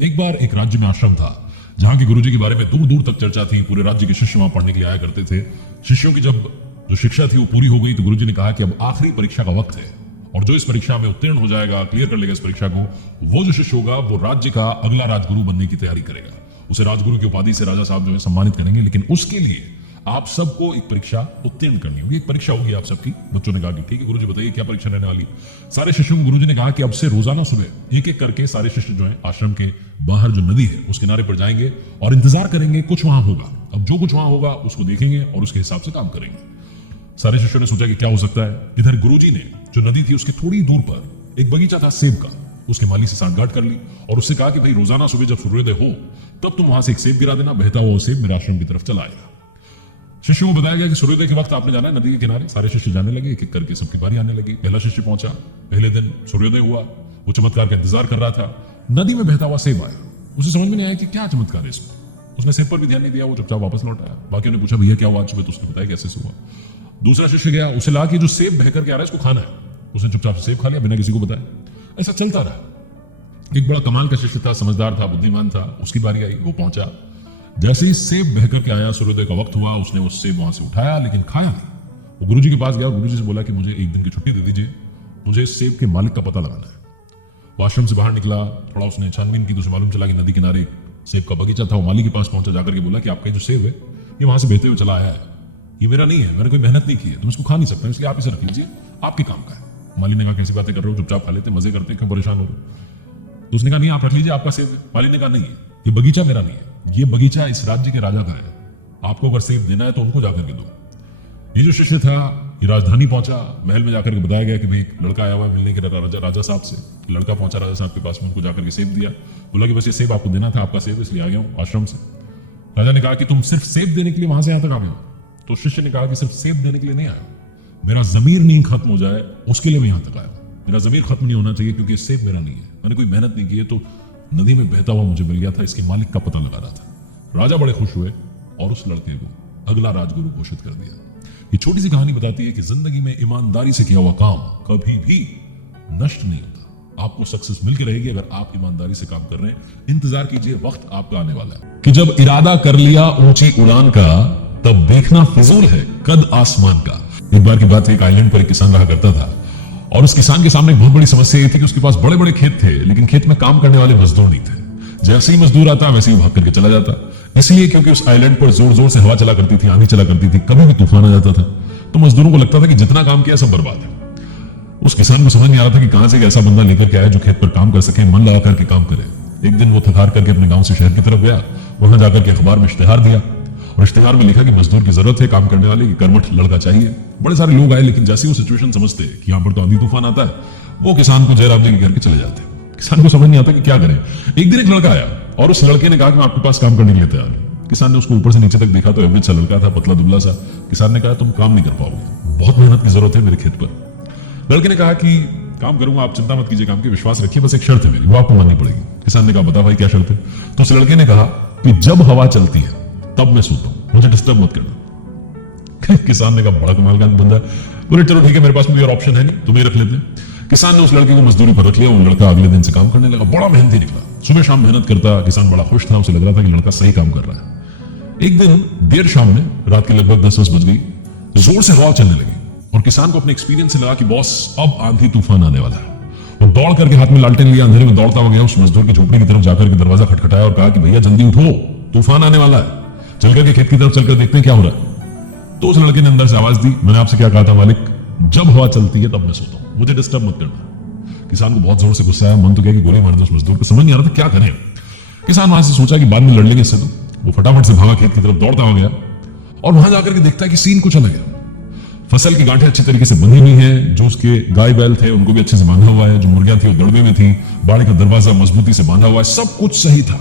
एक बार एक राज्य में आश्रम था जहां के गुरुजी के बारे में दूर दूर तक चर्चा थी। पूरे राज्य के शिष्य वहां पढ़ने के लिए आया करते थे। शिष्यों की जब जो शिक्षा थी वो पूरी हो गई तो गुरुजी ने कहा कि अब आखिरी परीक्षा का वक्त है और जो इस परीक्षा में उत्तीर्ण हो जाएगा, क्लियर कर लेगा इस परीक्षा को, वो जो शिष्य होगा वो राज्य का अगला राजगुरु बनने की तैयारी करेगा। उसे राजगुरु की उपाधि से राजा साहब जो है सम्मानित करेंगे, लेकिन उसके लिए आप सबको एक परीक्षा उत्तीर्ण करनी होगी। एक परीक्षा होगी आप सबकी। बच्चों ने कहा कि ठीक है गुरुजी बताइए क्या परीक्षा रहने वाली। सारे शिष्यों को गुरुजी ने कहा कि अब से रोजाना सुबह एक एक करके सारे शिष्य जो है आश्रम के बाहर जो नदी है उस किनारे पर जाएंगे और इंतजार करेंगे कुछ वहां होगा। अब जो कुछ वहां होगा उसको देखेंगे और उसके हिसाब से काम करेंगे। सारे शिष्यों ने सोचा कि क्या हो सकता है। इधर गुरुजी ने जो नदी थी उसके थोड़ी दूर पर एक बगीचा था सेब का, उसके माली से सांठगांठ कर ली और उससे कहा कि भाई रोजाना सुबह जब सूर्योदय हो तब तुम वहां से एक सेब गिरा देना, बहता हुआ सेब मेरे आश्रम की तरफ चला आएगा। शिष्यों को बताया गया कि सूर्योदय के वक्त आपने जाना है नदी के किनारे। सारे शिष्य जाने लगे, एक एक करके सबकी बारी आने लगी। पहला शिष्य पहुंचा, पहले दिन सूर्योदय हुआ, वो चमत्कार का इंतजार कर रहा था। नदी में बहता हुआ सेब आया, उसे समझ में नहीं आया कि क्या चमत्कार है इसमें। उसने सेब पर भी ध्यान नहीं दिया, वो चुपचाप वापस लौट आया। बाकियों ने पूछा भैया क्या हुआ सुबह, तो उसने बताया कैसे से हुआ। दूसरा शिष्य गया, उसे लगा कि जो सेब बह करके आ रहा है इसको खाना है। उसने चुपचाप सेब खा लिया बिना किसी को बताया। ऐसा चलता रहा। एक बड़ा कमाल का शिष्य था, समझदार था, बुद्धिमान था। उसकी बारी आई, वो पहुंचा। जैसे ही सेब बह करके आया, सूर्योदय का वक्त हुआ, उसने वो सेब वहां से उठाया लेकिन खाया नहीं। वो गुरुजी के पास गया, गुरुजी से बोला कि मुझे एक दिन की छुट्टी दे दीजिए, मुझे इस सेब के मालिक का पता लगाना है। वो आश्रम से बाहर निकला, थोड़ा उसने छानबीन की तो उसे मालूम चला कि नदी किनारे सेब का बगीचा था। वो माली के पास पहुंचा, जाकर के बोला कि आपका जो सेब है ये वहां से बहते हुए चला आया है, ये मेरा नहीं है, मैंने कोई मेहनत नहीं की है, तुम इसको खा नहीं सकते, इसलिए आप इसे रख लीजिए, आपके काम का है। माली ने कहा कैसी बातें कर रहे हो, चुपचाप खा लेते, मजे करते, क्यों परेशान हो रहे हो। तो उसने कहा नहीं आप रख लीजिए, आपका सेब है। माली ने कहा नहीं ये बगीचा मेरा नहीं है, ये बगीचा इस राज्य के राजा का है, आपको अगर सेब देना है तो उनको जाकर के दो। ये जो शिष्य था ये राजधानी पहुंचा। महल में जाकर के बताया गया कि भाई एक लड़का आया हुआ है मिलने के लिए राजा साहब से। लड़का पहुंचा राजा साहब के पास में, उनको जाकर के सेब दिया। बोला कि बस ये सेब आपको देना था, आपका सेब, इसलिए आ गया हूं आश्रम से। राजा ने कहा कि तुम सिर्फ सेब देने के लिए वहां से यहां तक आ गए हो। तो शिष्य ने कहा कि सिर्फ सेब देने के लिए नहीं आया, मेरा जमीर नहीं खत्म हो जाए उसके लिए मैं यहां तक आया। मेरा जमीर खत्म नहीं होना चाहिए क्योंकि सेब मेरा नहीं है, मैंने कोई मेहनत नहीं की है, तो नदी में बहता हुआ मुझे मिल गया था, इसके मालिक का पता लगा रहा था। राजा बड़े खुश हुए और उस लड़के को अगला राजगुरु घोषित कर दिया। ये छोटी सी कहानी बताती है कि जिंदगी में ईमानदारी से किया हुआ काम कभी भी नष्ट नहीं होता। आपको सक्सेस मिलकर रहेगी अगर आप ईमानदारी से काम कर रहे हैं। इंतजार कीजिए, वक्त आपका आने वाला है कि जब इरादा कर लिया ऊंची उड़ान का तब देखना फिजूल है कद आसमान का। एक बार की बात है, एक आइलैंड पर एक किसान रहा करता था और उस किसान के सामने एक बहुत बड़ी समस्या ये थी कि उसके पास बड़े बड़े खेत थे लेकिन खेत में काम करने वाले मजदूर नहीं थे। जैसे ही मजदूर आता वैसे ही भाग करके चला जाता। इसलिए क्योंकि उस आइलैंड पर जोर जोर से हवा चला करती थी, आंधी चला करती थी, कभी भी तूफान आ जाता था, तो मजदूरों को लगता था कि जितना काम किया सब बर्बाद है। उस किसान को समझ नहीं आ रहा था कि कहां से एक ऐसा बंदा लेकर के आया जो खेत पर काम कर सके, मन लगा करके काम करे। एक दिन वो थकार करके अपने गांव से शहर की तरफ गया। वहां जाकर के अखबार में इश्तेहार दिया और इश्तेहार में लिखा कि मजदूर की जरूरत है, काम करने वाले की कर्मठ लड़का चाहिए। बड़े सारे लोग आए लेकिन जैसे वो सिचुएशन समझते कि यहाँ पर तो आंधी तूफान आता है, वो किसान को जयराम जी के घर के चले जाते। किसान को समझ नहीं आता कि क्या करें। एक दिन एक लड़का आया और उस लड़के ने कहा कि मैं आपके पास काम करने के लिए तैयार हूं। किसान ने उसको ऊपर से नीचे तक देखा तो एवरेज सा लड़का था, पतला दुबला सा। किसान ने कहा तुम काम नहीं कर पाओगे, बहुत मेहनत की जरूरत है मेरे खेत पर। लड़के ने कहा कि काम करूंगा, आप चिंता मत कीजिए, काम की विश्वास रखिए, बस एक शर्त है मेरी, वो आपको माननी पड़ेगी। किसान ने कहा बता भाई क्या शर्त है। तो उस लड़के ने कहा कि जब हवा चलती है तब मैं सोता हूं, मुझे डिस्टर्ब मत करना। किसान ने कहा बड़ा कमाल का बंदा। बोले चलो ठीक है, मेरे पास कोई और ऑप्शन है नहीं, तुम्हें रख लेते हैं। किसान ने उस लड़के को मजदूरी पर रख लिया। वो लड़का अगले दिन से काम करने लगा, बड़ा मेहनती निकला, सुबह शाम मेहनत करता। किसान बड़ा खुश था, उसे लग रहा था कि लड़का सही काम कर रहा है। एक दिन देर शाम में, रात के लगभग 10 बज गई, जोर से हवा चलने लगी और किसान को अपने एक्सपीरियंस से लगा कि बॉस अब आंधी तूफान आने वाला है। वो दौड़ करके हाथ में लालटेन लिया, अंधेरे में दौड़ता हो गया, उस मजदूर की झोपड़ी की तरफ जाकर के दरवाजा खटखटाया और कहा कि भैया जल्दी उठो, तूफान आने वाला है, चल करके खेत की तरफ चलकर देखते हैं क्या हो रहा है। तो उस लड़के ने अंदर से आवाज दी, मैंने आपसे क्या कहा था मालिक, जब हवा चलती है तब मैं सोता हूं, मुझे डिस्टर्ब मत करना। किसान को बहुत जोर से गुस्सा आया, मन तो क्या कि गोली मार दो उस मजदूर को। समझ नहीं आ रहा था क्या करें। किसान वहां से सोचा कि बाद में लड़ लेंगे इससे। तो वो फटाफट से भागा, खेत की तरफ दौड़ता हो गया और वहां जाकर के देखता है कि सीन कुछ अलग है। फसल की गांठें अच्छी तरीके से बंधी हुई हैं, जो उसके गाय बैल थे उनको भी अच्छे से बांधा हुआ है, जो मुर्गियां थी वो दड़बे में थी, बाड़े का दरवाजा मजबूती से बांधा हुआ है, सब कुछ सही था।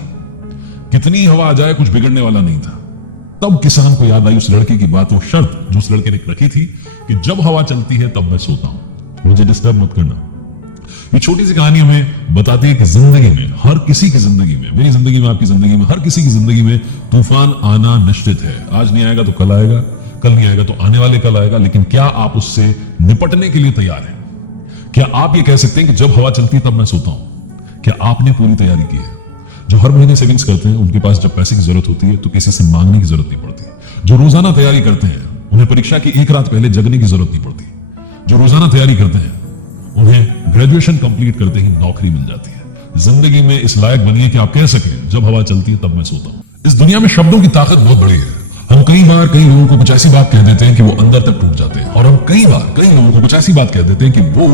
कितनी हवा आ जाए कुछ बिगड़ने वाला नहीं था। तब किसान को याद आई उस लड़के की बात, वो शर्त जो उस लड़के ने रखी थी कि जब हवा चलती है तब मैं सोता हूं, मुझे डिस्टर्ब मत करना। ये छोटी सी कहानी हमें बताती है कि जिंदगी में, हर किसी की जिंदगी में, मेरी जिंदगी में, आपकी जिंदगी में, हर किसी की जिंदगी में तूफान आना निश्चित है। आज नहीं आएगा तो कल आएगा, कल नहीं आएगा तो आने वाले कल आएगा। लेकिन क्या आप उससे निपटने के लिए तैयार हैं? क्या आप ये कह सकते हैं कि जब हवा चलती है तब मैं सोता हूं? क्या आपने पूरी तैयारी की है? हर महीने सेविंग्स करते हैं, उनके पास जब पैसे की जरूरत होती है तो किसी से मांगने की जरूरत नहीं पड़ती। जो रोजाना तैयारी करते हैं उन्हें परीक्षा की एक रात पहले जगने की जरूरत नहीं पड़ती। जो रोजाना तैयारी करते हैं उन्हें ग्रेजुएशन कंप्लीट करते ही नौकरी मिल जाती है। जिंदगी में इस लायक बनिए कि आप कह सकें जब हवा चलती है तब मैं सोता हूं। इस दुनिया में शब्दों की ताकत बहुत बड़ी है। हम कई बार कई लोगों को कुछ ऐसी बात कह देते हैं कि वो अंदर तक टूट जाते हैं, और हम कई बार कई लोगों को कुछ ऐसी बात कह देते हैं कि वो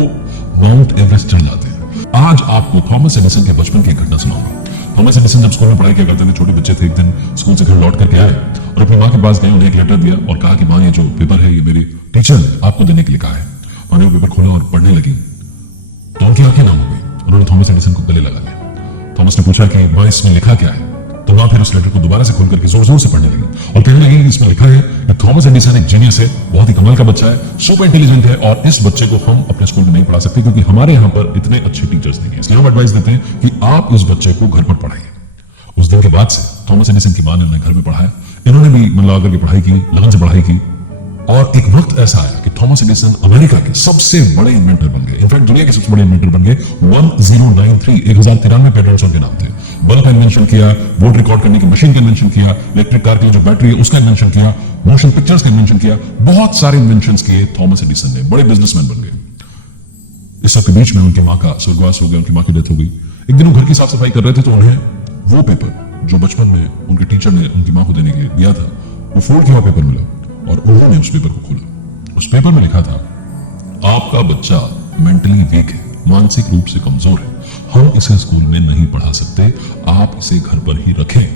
माउंट एवरेस्ट चढ़ जाते हैं। आज आपको थॉमस एडिसन के बचपन की एक घटना सुनाऊंगा। थॉमस एडिसन जब स्कूल में पढ़ाई किया करते थे, छोटे बच्चे थे, एक दिन स्कूल से घर लौट करके आए और अपनी माँ के पास गए, उन्हें एक लेटर दिया और कहा कि माँ, ये जो पेपर है ये मेरी टीचर ने आपको देने के लिए कहा है। माँ ने वो पेपर खोला और पढ़ने लगी तो उनकी आंखें नम हो गई। उन्होंने थॉमस एडिसन को गले लगा लिया। थॉमस ने पूछा कि माँ इसमें लिखा क्या है? तो माँ फिर उस लेटर को दोबारा से खोल करके जोर जोर से पढ़ने लगी और कहने लगी कि इसमें लिखा है कि थॉमस एडिसन एक जीनियस है, बहुत ही कमाल का बच्चा है, सुपर इंटेलिजेंट है, और इस बच्चे को हम अपने स्कूल में नहीं पढ़ा सकते क्योंकि हमारे यहाँ पर इतने अच्छे टीचर्स नहीं है। इसलिए हम एडवाइस देते हैं कि आप इस बच्चे को घर पर पढ़ाइए। उस दिन के बाद से थॉमस एडिसन की माँ ने उन्हें घर में पढ़ाया। इन्होंने भी मन लगा करके पढ़ाई की, लगन से पढ़ाई की, और एक वक्त ऐसा आया कि थॉमस एडिसन अमेरिका के सबसे बड़े इन्वेंटर बन गए। इनफैक्ट दुनिया के सबसे बड़े इन्वेंटर बन गए। 1093 पेटेंट्स उनके नाम थे। बल्ब का इन्वेंशन किया, वोट रिकॉर्ड करने की मशीन का इन्वेंशन किया, इलेक्ट्रिक कार की जो बैटरी है उसका इन्वेंशन किया, मोशन पिक्चर्स का इन्वेंशन किया, बहुत सारे इन्वेंशंस किए थॉमस एडिसन ने। बड़े बिजनेसमैन बन गए। इस सब के बीच में उनकी माँ का स्वर्गवास हो गया, उनकी माँ की डेथ हो गई। एक दिन वो घर की साफ सफाई कर रहे थे तो उन्हें वो पेपर जो बचपन में उनके टीचर ने उनकी माँ को देने के लिए दिया था, वो फोल्ड किया हुआ पेपर मिला और उन्होंने उस पेपर को खोला। उस पेपर में लिखा था, आपका बच्चा मेंटली वीक है, मानसिक रूप से कमजोर है, हम इसे स्कूल में नहीं पढ़ा सकते, आप इसे घर पर ही रखें।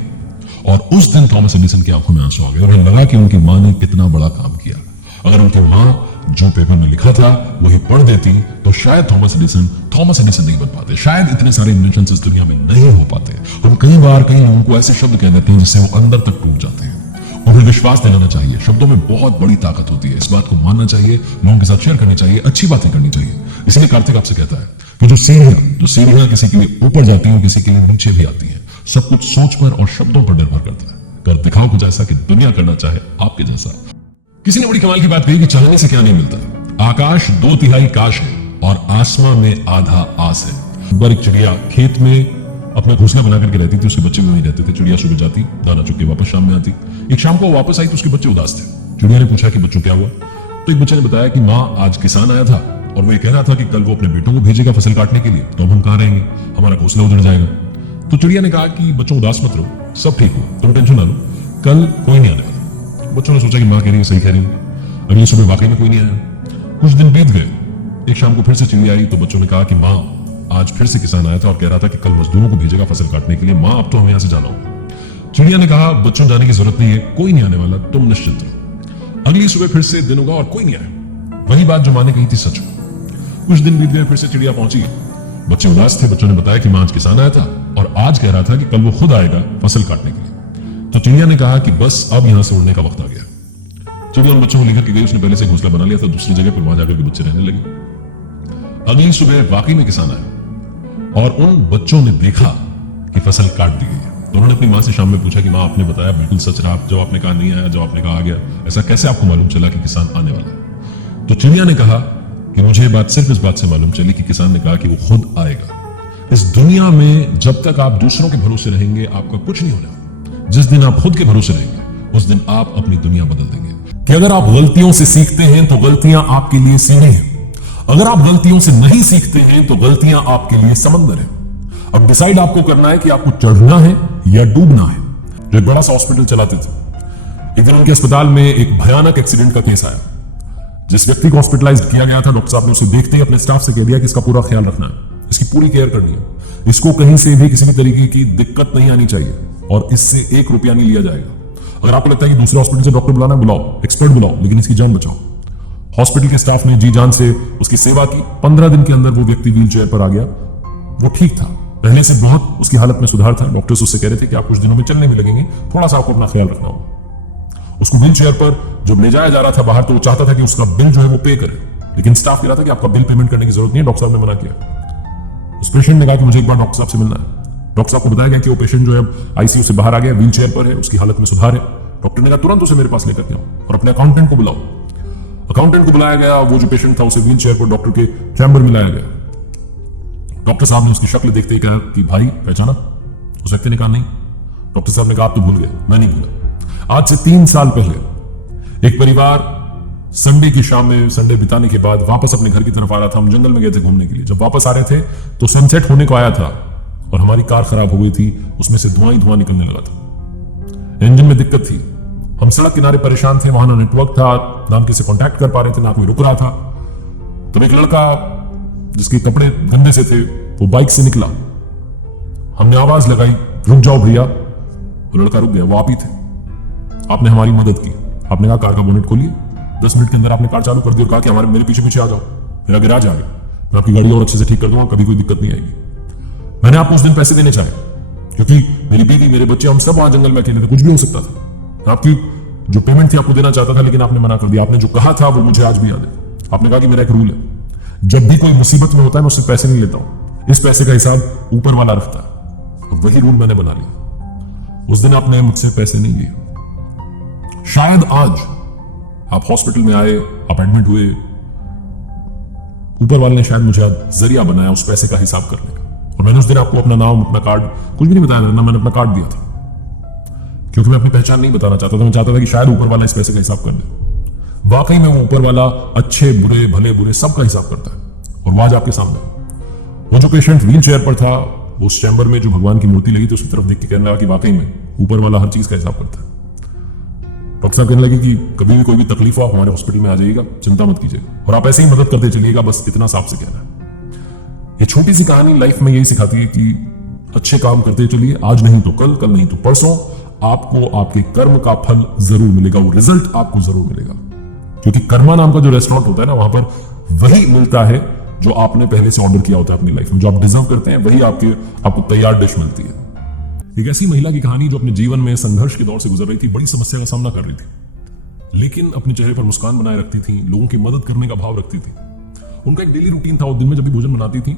और उस दिन थॉमस एडिसन की आंखों में आंसू आ गए और उन्हें लगा कि उनकी माँ ने कितना बड़ा काम किया। अगर उनकी माँ जो पेपर में लिखा था वही पढ़ देती तो शायद थॉमस एडिसन नहीं बन पाते, शायद इतने सारे इन्वेंशंस इस दुनिया में नहीं हो पाते। हम कई बार कई लोगों को ऐसे शब्द कह देते हैं जिससे वो अंदर तक टूट जाते हैं। उन्हें विश्वास दिलाना चाहिए। शब्दों में बहुत बड़ी ताकत होती है, इस बात को मानना चाहिए, लोगों के साथ शेयर करनी चाहिए, अच्छी बातें करनी चाहिए। इसलिए कार्तिक आपसे कहता है कि जो सीढ़ियां किसी के लिए ऊपर जाती हैं किसी के लिए नीचे भी आती हैं। सब कुछ सोच पर और शब्दों पर निर्भर करता है। कर दिखाओ कुछ ऐसा कि दुनिया करना चाहे आपके जैसा। किसी ने बड़ी कमाल की बात कही कि चाहने से क्या नहीं मिलता। आकाश 2/3 काश है और आसमां में आधा आस है। एक बार एक चिड़िया खेत में अपना घोंसला बना करके रहती थी, उसके बच्चे भी वहीं रहते थे। चिड़िया सुबह जाती, दाना चुग के वापस शाम में आती। एक शाम को वापस आई तो उसके बच्चे उदास थे। चिड़िया ने पूछा कि बच्चों क्या हुआ? तो एक बच्चे ने बताया कि माँ, आज किसान आया था और वो ये कह रहा था कि कल वो अपने बेटों को भेजेगा फसल काटने के लिए, तो अब हम कहाँ रहेंगे, हमारा घोंसला उधर जाएगा। तो चिड़िया ने कहा कि बच्चों उदास मत रहो, सब ठीक हो, तुम टेंशन ना लो, कल कोई नहीं आने वाला। बच्चों ने सोचा कि माँ कह रही है सही कह रही है। अगली सुबह वाकई में कोई नहीं आया। कुछ दिन बीत गए। एक शाम को फिर से चिड़िया आई तो बच्चों ने कहा कि माँ, आज फिर से किसान आया था और कह रहा था कि कल मजदूरों को भेजेगा फसल काटने के लिए, माँ अब तो हमें यहां से जाना होगा। चिड़िया ने कहा, बच्चों जाने की जरूरत नहीं है, कोई नहीं आने वाला, तुम निश्चिंत रहो। अगली सुबह फिर से दिन होगा और कोई नहीं आया। वही बात जो माँ ने कही थी सच हुई। कुछ दिन बीत गए, फिर से चिड़िया पहुंची। बच्चे उदास थे। बच्चों ने बताया कि माँ, आज किसान आया था और आज कह रहा था कि कल वो खुद आएगा फसल काटने के लिए। तो चिड़िया ने कहा कि बस अब यहां से उड़ने का वक्त आ गया। चिड़िया उन बच्चों को लेकर के गई। उसने पहले से घोंसला बना लिया था दूसरी जगह पर, वहां जाकर के बच्चे रहने लगे। अगली सुबह वाकई में किसान आया और उन बच्चों ने देखा कि फसल काट दी गई है। तो उन्होंने अपनी माँ से शाम में पूछा कि माँ, आपने बताया बिल्कुल सच रहा, जो आपने कहा नहीं आया, जो आपने कहा आ गया, ऐसा कैसे आपको मालूम चला कि किसान आने वाला है? तो चिड़िया ने कहा कि मुझे बात सिर्फ इस बात से मालूम चली कि किसान ने कहा कि वो खुद आएगा। इस दुनिया में जब तक आप दूसरों के भरोसे रहेंगे आपका कुछ नहीं होने। जिस दिन आप खुद के भरोसे रहेंगे उस दिन आप अपनी दुनिया बदल देंगे। कि अगर आप गलतियों से सीखते हैं तो गलतियां आपके लिए सीढ़ी हैं, अगर आप गलतियों से नहीं सीखते हैं तो गलतियां आपके लिए समंदर है। अब डिसाइड आपको करना है कि आपको चढ़ना है या डूबना है। जो एक बड़ा सा हॉस्पिटल चलाते थे, एक दिन उनके अस्पताल में एक भयानक एक्सीडेंट का केस आया। जिस व्यक्ति को हॉस्पिटलाइज किया गया था, डॉक्टर साहब ने उसे देखते ही अपने स्टाफ से कह दिया कि इसका पूरा ख्याल रखना है, इसकी पूरी केयर करनी है, इसको कहीं से भी किसी भी तरीके की दिक्कत नहीं आनी चाहिए और इससे 1 रुपया नहीं लिया जाएगा। अगर आपको लगता है कि दूसरे हॉस्पिटल से डॉक्टर बुलाना, बुलाओ, एक्सपर्ट बुलाओ, लेकिन इसकी जान बचाओ। हॉस्पिटल के स्टाफ ने जी जान से उसकी सेवा की। 15 दिन के अंदर वो व्यक्ति व्हील चेयर पर आ गया। वो ठीक था, पहले से बहुत उसकी हालत में सुधार था। डॉक्टर्स उससे कह रहे थे कि आप कुछ दिनों में चलने भी लगेंगे, थोड़ा सा आपको अपना ख्याल रखना होगा। उसको व्हील चेयर पर जब ले जाया जा रहा था बाहर, तो वो चाहता था कि उसका बिल जो है वो पे करे, लेकिन स्टाफ कह रहा था कि आपका बिल पेमेंट करने की जरूरत नहीं है, डॉक्टर साहब ने मना किया। उस पेशेंट ने कहा कि मुझे एक बार डॉक्टर साहब से मिलना है। डॉक्टर साहब को बताया गया कि वो पेशेंट जो है आईसीयू से बाहर आ गया, व्हील चेयर पर है, उसकी हालत में सुधार है। डॉक्टर ने कहा तुरंत उसे मेरे पास लेकर के आओ और अपने अकाउंटेंट को बुलाओ। अकाउंटेंट को बुलाया गया। वो जो पेशेंट था उसे व्हील चेयर पर डॉक्टर के चैम्बर में लाया गया। डॉक्टर साहब ने उसकी शक्ल देखते ही कहा कि भाई पहचाना? उस व्यक्ति ने कहा नहीं। डॉक्टर साहब ने कहा आप तो भूल गए। मैं नहीं भूला। आज से 3 साल पहले एक परिवार संडे की शाम में, संडे बिताने के बाद वापस अपने घर की तरफ आ रहा था। हम जंगल में गए थे घूमने के लिए। जब वापस आ रहे थे तो सनसेट होने को आया था और हमारी कार खराब हो गई थी। उसमें से धुआं ही धुआं निकलने लगा था। इंजन में दिक्कत थी। हम सड़क किनारे परेशान थे। वहां ना नेटवर्क था, ना हम किसी कांटेक्ट कर पा रहे थे, ना कोई रुक रहा था। तब एक लड़का जिसके कपड़े गंदे से थे वो बाइक से निकला। हमने आवाज लगाई, रुक जाओ भैया। वो लड़का रुक गया। वो आप ही थे। आपने हमारी मदद की। आपने कहा कार का बोनेट खोलिए। 10 मिनट के अंदर आपने कार चालू कर दी और कहा कि हमारे मेरे पीछे पीछे आ जाओ, मेरा गैराज आ गया, मैं आपकी गाड़ी और अच्छे से ठीक कर दूंगा, कभी कोई दिक्कत नहीं आएगी। मैंने आपको उस दिन पैसे देने चाहे क्योंकि मेरी बीवी, मेरे बच्चे, हम सब वहां जंगल में अकेले थे। कुछ भी हो सकता था। आपकी जो पेमेंट थी आपको देना चाहता था, लेकिन आपने मना कर दिया। आपने जो कहा था वो मुझे आज भी याद है। आपने कहा कि मेरा एक रूल है, जब भी कोई मुसीबत में होता है मैं उससे पैसे नहीं लेता हूं। इस पैसे का हिसाब ऊपर वाला रखता है। और वही रूल मैंने बना लिया। उस दिन आपने मुझसे पैसे नहीं लिए। शायद आज आप हॉस्पिटल में आए, आप एडमिट हुए, ऊपर वाले ने शायद मुझे जरिया बनाया उस पैसे का हिसाब करने का। और मैंने उस दिन आपको अपना नाम, अपना कार्ड कुछ भी नहीं बताया ना, मैंने अपना कार्ड दिया था क्योंकि मैं अपनी पहचान नहीं बताना चाहता था। मैं चाहता था कि शायद ऊपर वाला इस पैसे का हिसाब कर दे। वाकई में वो ऊपर वाला अच्छे बुरे, भले बुरे सबका हिसाब करता है। और वो आज आपके सामने, वो जो पेशेंट व्हील चेयर पर था, वो उस चैम्बर में जो भगवान की मूर्ति लगी थी उसकी तरफ देख के कहने लगा कि वाकई में ऊपर वाला हर चीज का हिसाब करता है। डॉक्टर साहब कहने लगे कि कभी भी कोई भी तकलीफ हो आप हमारे हॉस्पिटल में आ जाइएगा, चिंता मत कीजिएगा, और आप ऐसे ही मदद करते चलिएगा, बस इतना साफ से कहना है। ये छोटी सी कहानी लाइफ में यही सिखाती है कि अच्छे काम करते चलिए। आज नहीं तो कल, कल नहीं तो परसों आपको आपके कर्म का फल जरूर मिलेगा। वो रिजल्ट आपको जरूर मिलेगा। क्योंकि कर्मा नाम का जो रेस्टोरेंट होता है ना, वहां पर वही मिलता है जो आपने पहले से ऑर्डर किया होता है अपनी लाइफ में। जो आप डिजर्व करते हैं वही आपको तैयार डिश मिलती है। एक ऐसी महिला की कहानी जो अपने जीवन में संघर्ष के दौर से गुजर रही थी, बड़ी समस्या का सामना कर रही थी, लेकिन अपने चेहरे पर मुस्कान बनाए रखती थी, लोगों की मदद करने का भाव रखती थी। उनका एक डेली रूटीन था। वो दिन में जब भी भोजन बनाती थी,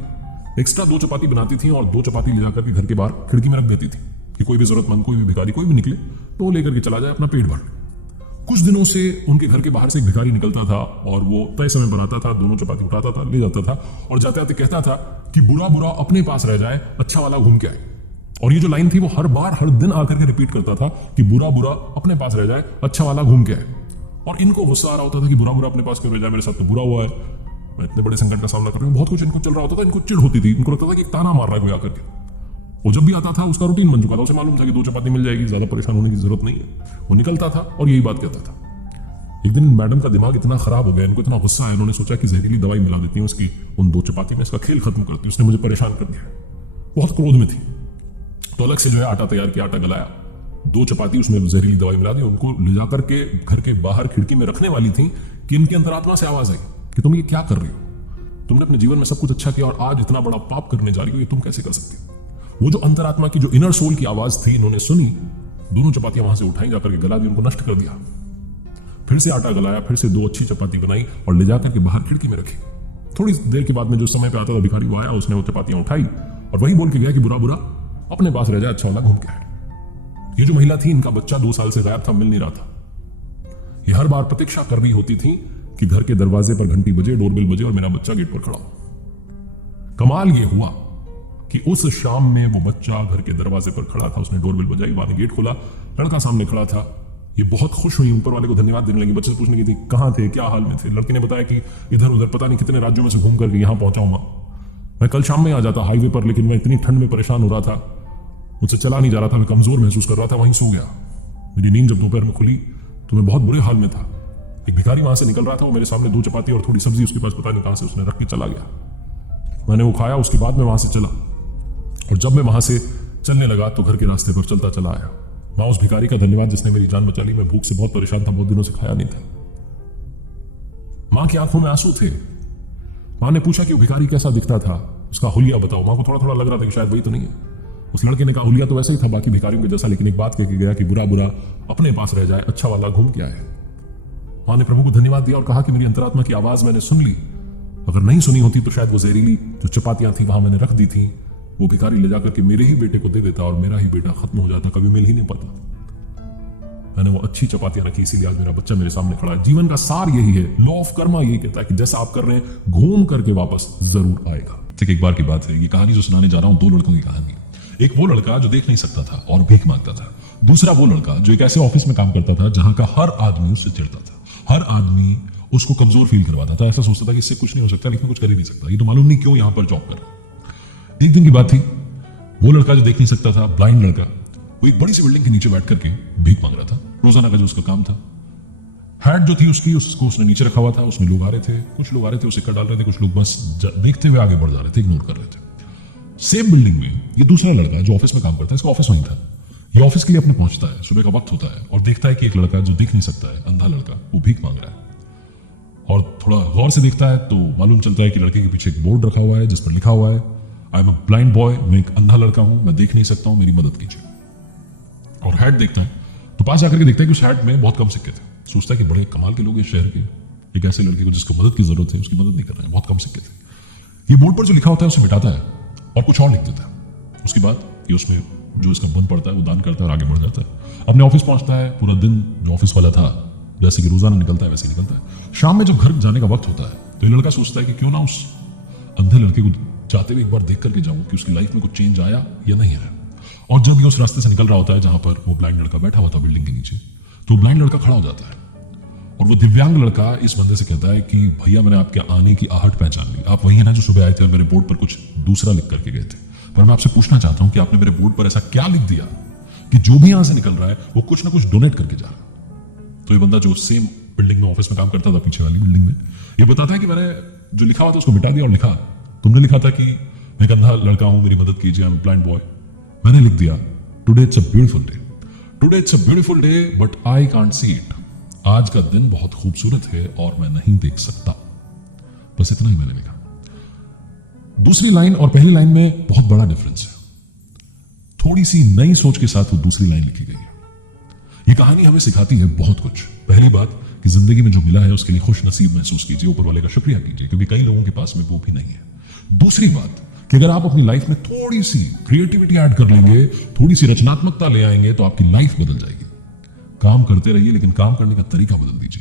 एक्स्ट्रा 2 चपाती बनाती थी और 2 चपाती ले जाकर के घर के बाहर खिड़की में रख देती थी कि कोई भी जरूरतमंद, कोई भी भिखारी, कोई भी निकले तो वो लेकर के चला जाए, अपना पेट भर ले। कुछ दिनों से उनके घर के बाहर से एक भिखारी निकलता था और वो तय समय पर आता था, 2 चपाती उठाता था, ले जाता था और जाते आते कहता था कि बुरा बुरा अपने पास रह जाए, अच्छा वाला घूम के आए। और ये जो लाइन थी वो हर बार, हर दिन आकर के रिपीट करता था कि बुरा बुरा अपने पास रह जाए, अच्छा वाला घूम के आए। और इनको गुस्सा आ रहा होता था कि बुरा बुरा अपने पास क्यों रह जाए, मेरे साथ तो बुरा हुआ है, मैं इतने बड़े संकट का सामना कर रहा हूँ। बहुत कुछ इनको चल रहा होता था। इनको चिढ़ होती थी। इनको लगता था कि ताना मार रहा है कोई आकर के। वो जब भी आता था उसका रूटीन बन चुका था। उसे मालूम था कि 2 चपाती मिल जाएगी, ज्यादा परेशान होने की जरूरत नहीं है। वो निकलता था और यही बात कहता था। एक दिन मैडम का दिमाग इतना खराब हो गया, इनको इतना गुस्सा आया, उन्होंने सोचा कि जहरीली दवाई मिला देती हूँ उसकी उन 2 चपाती में, इसका खेल खत्म करती हूँ, उसने मुझे परेशान कर दिया। बहुत क्रोध में थी तो अलग से जो है आटा तैयार किया, आटा गलाया, 2 चपाती उसमें जहरीली दवाई मिला दी, उनको ले जाकर के घर के बाहर खिड़की में रखने वाली थी कि इनके अंतरात्मा से आवाज आई कि तुम ये क्या कर रही हो, तुमने अपने जीवन में सब कुछ अच्छा किया और आज इतना बड़ा पाप करने जा रही हो, ये तुम कैसे कर सकती हो। वो जो अंतरात्मा की, जो इनर सोल की आवाज थी, इन्होंने सुनी, दोनों चपातियां वहां से उठाई, जाकर के गला दी, उनको नष्ट कर दिया। फिर से आटा गलाया, फिर से 2 अच्छी चपाती बनाई और ले जाकर के बाहर खिड़की में रखी। थोड़ी देर के बाद में जो समय पे आता था भिखारी, वो आया, उसने वो चपातियां उठाई और वही बोल के गया कि बुरा बुरा अपने पास रह जाए, अच्छा वाला घूम के आए। ये जो महिला थी, इनका बच्चा 2 साल से गायब था, मिल नहीं रहा था। ये हर बार प्रतीक्षा कर रही होती थी कि घर के दरवाजे पर घंटी बजे, डोरबेल बजे और मेरा बच्चा गेट पर खड़ा हो। कमाल ये हुआ कि उस शाम में वो बच्चा घर के दरवाजे पर खड़ा था, उसने डोरबेल बजाई, बाद में गेट खोला, लड़का सामने खड़ा था। ये बहुत खुश हुई, ऊपर वाले को धन्यवाद देने लगी। बच्चे से पूछने की थी कहां थे, क्या हाल में थे। लड़के ने बताया कि इधर उधर पता नहीं कितने राज्यों में से घूम करके यहां पहुंचा हूं। मैं कल शाम में आ जाता हाईवे पर, लेकिन मैं इतनी ठंड में परेशान हो रहा था, मुझसे चला नहीं जा रहा था, मैं कमजोर महसूस कर रहा था, वहीं सो गया। मेरी नींद जब दोपहर में खुली तो मैं बहुत बुरे हाल में था। एक भिखारी वहां से निकल रहा था, वो मेरे सामने 2 चपाती और थोड़ी सब्जी उसके पास पता नहीं कहां से उसने रख के चला गया। मैंने वो खाया, उसके बाद मैं वहां से चला और जब मैं वहां से चलने लगा तो घर के रास्ते पर चलता चला आया। मां उस भिखारी का धन्यवाद जिसने मेरी जान बचा ली। मैं भूख से बहुत परेशान था, बहुत दिनों से खाया नहीं था। मां की आंखों में आंसू थे। मां ने पूछा कि वो भिखारी कैसा दिखता था, उसका हुलिया बताओ। मां को थोड़ा थोड़ा लग रहा था कि शायद वही तो नहीं है। उस लड़के ने कहा हुलिया तो वैसा ही था बाकी भिखारियों के जैसा, लेकिन एक बात कह के गया कि बुरा बुरा अपने पास रह जाए, अच्छा वाला घूम के आए। मां ने प्रभु को धन्यवाद दिया और कहा कि मेरी अंतरात्मा की आवाज मैंने सुन ली। अगर नहीं सुनी होती तो शायद वो जहरीली जो चपातियां थी वहां मैंने रख दी थी, वो भिखारी ले जाकर के मेरे ही बेटे को दे देता और मेरा ही बेटा खत्म हो जाता, कभी मिल ही नहीं पाता। मैंने वो अच्छी चपातियां रखी, इसीलिए आज मेरा बच्चा मेरे सामने खड़ा है। जीवन का सार यही है, लॉ ऑफ कर्मा यही कहता है कि जैसा आप कर रहे हैं घूम करके वापस जरूर आएगा। एक बार की बात है, ये कहानी जो सुनाने जा रहा हूं 2 लड़कों की कहानी। एक वो लड़का जो देख नहीं सकता था और भीख मांगता था, दूसरा वो लड़का जो एक ऐसे ऑफिस में काम करता था जहां का हर आदमी उससे चिढ़ता था, हर आदमी उसको कमजोर फील करवाता था, ऐसा सोचता था कि इससे कुछ नहीं हो सकता, लेकिन कुछ कर ही नहीं सकता, ये तो मालूम नहीं क्यों यहां पर जॉब कर रहा है। एक दिन की बात थी, वो लड़का जो देख नहीं सकता था, ब्लाइंड लड़का, वो एक बड़ी सी बिल्डिंग के नीचे बैठ करके भीख मांग रहा था, रोजाना का जो उसका काम था। हैट जो थी उसकी, उसको उसने नीचे रखा हुआ था, उसमें लोग आ रहे थे, कुछ लोग आ रहे थे उसे कर डाल रहे थे, कुछ लोग बस देखते हुए आगे बढ़ जा रहे थे, इग्नोर कर रहे थे। सेम बिल्डिंग में ये दूसरा लड़का जो ऑफिस में काम करता है, इसका ऑफिस वहीं था, ये ऑफिस के लिए अपने पहुंचता है, सुबह का वक्त होता है और देखता है कि एक लड़का जो देख नहीं सकता है, अंधा लड़का, वो भीख मांग रहा है। और थोड़ा गौर से देखता है तो मालूम चलता है कि लड़के के पीछे एक बोर्ड रखा हुआ है जिस पर लिखा हुआ है, I am a blind boy, मैं एक अंधा लड़का हूं, मैं देख नहीं सकता हूं, मेरी मदद कीजिए। और हैट देखता है तो पास जाकर के देखता है कि उस हैट में बहुत कम सिक्के थे। सोचता है कि बड़े कमाल के लोग हैं शहर के, एक ऐसे लड़के को जिसको मदद की जरूरत है उसकी मदद नहीं कर रहे हैं, बहुत कम सिक्के थे। ये बोर्ड पर जो लिखा होता है उसे मिटाता है और कुछ और लिख देता है। उसके बाद ये उसमें जो इसका बंद पड़ता है वो दान करता है और आगे बढ़ जाता है। अपने ऑफिस पहुंचता है, पूरा दिन जो ऑफिस वाला था जैसे कि रोजाना निकलता है वैसे ही निकलता है। शाम में जब घर जाने का वक्त होता है तो ये लड़का सोचता है कि क्यों ना उस अंधे लड़के को जाते हुए एक बार देख करके जाऊं कि उसकी लाइफ में कुछ चेंज आया या नहीं आया। और जब ये उस रास्ते से निकल रहा होता है जहां पर वो ब्लाइंड लड़का बैठा हुआ था बिल्डिंग के नीचे, तो ब्लाइंड लड़का खड़ा हो जाता है और वो दिव्यांग लड़का इस बंदे से कहता है कि भैया मैंने आपके आने की आहट पहचान ली, आप वही है ना जो सुबह आए थे और मेरे बोर्ड पर कुछ दूसरा लिख करके गए थे, पर मैं आपसे पूछना चाहता हूं कि आपने मेरे बोर्ड पर ऐसा क्या लिख दिया कि जो भी यहां से निकल रहा है वो कुछ ना कुछ डोनेट करके जा रहा है। तो ये बंदा जो सेम बिल्डिंग में ऑफिस में काम करता था पीछे वाली बिल्डिंग में, ये बताता है कि मैंने जो लिखा हुआ था उसको मिटा दिया और लिखा, तुमने लिखा था कि मैं एक अंधा लड़का हूं, मेरी मदद कीजिए, आई एम ब्लाइंड बॉय, मैंने लिख दिया today it's a beautiful day, today it's a beautiful day but I can't see it, आज का दिन बहुत खूबसूरत है और मैं नहीं देख सकता। बस इतना ही मैंने लिखा। दूसरी लाइन और पहली लाइन में बहुत बड़ा डिफरेंस है, थोड़ी सी नई सोच के साथ वो दूसरी लाइन लिखी गई है। ये कहानी हमें सिखाती है बहुत कुछ। पहली बात कि जिंदगी में जो मिला है उसके लिए खुश नसीब महसूस कीजिए, ऊपर वाले का शुक्रिया कीजिए, क्योंकि कई लोगों के पास में वो भी नहीं है। दूसरी बात कि अगर आप अपनी लाइफ में थोड़ी सी क्रिएटिविटी ऐड कर लेंगे, थोड़ी सी रचनात्मकता ले आएंगे तो आपकी लाइफ बदल जाएगी। काम करते रहिए लेकिन काम करने का तरीका बदल दीजिए।